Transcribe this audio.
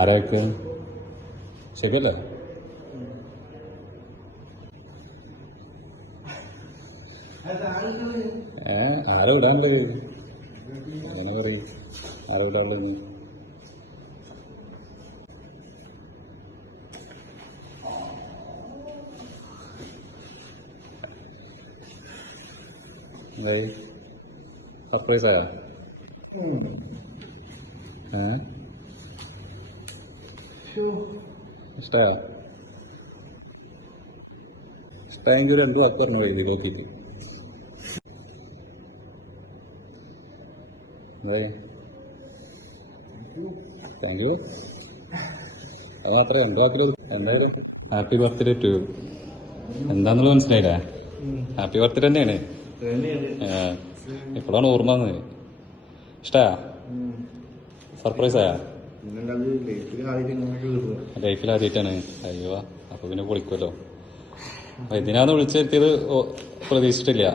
ആരൊക്കെ ശരിയല്ലേ? ആരോ വിടാനുള്ളത് അങ്ങനെ പറയും. ആരോ വിടാനുള്ളത് എന്തായി? സർപ്രൈസ് ആയാ? ഇഷ്ടമായോ? ഇഷ്ടമെങ്കിൽ രണ്ടു വാക്ക് പറഞ്ഞു കഴിഞ്ഞു നോക്കിയിട്ട്. എന്തായി? Thank you. അത് മാത്രമേ രണ്ടു വാക്കിൽ എന്തായാലും ഹാപ്പി ബർത്ത്ഡേ ടു. എന്താന്നുള്ളത് മനസ്സിലായില്ലേ? ഹാപ്പി ബർത്ത്ഡേ തന്നെയാണ്. ഇപ്പോഴാണ് ഓർമ്മ വന്നത്. ഇഷ്ടാ? സർപ്രൈസ് ആയാ? ലൈഫിൽ ആദ്യമായിട്ടാണ്. അയ്യോ, അപ്പൊ പിന്നെ പൊളിക്കുമല്ലോ. ഇതിനാന്ന് വിളിച്ചു വരുത്തിയത് പ്രതീക്ഷിച്ചിട്ടില്ല.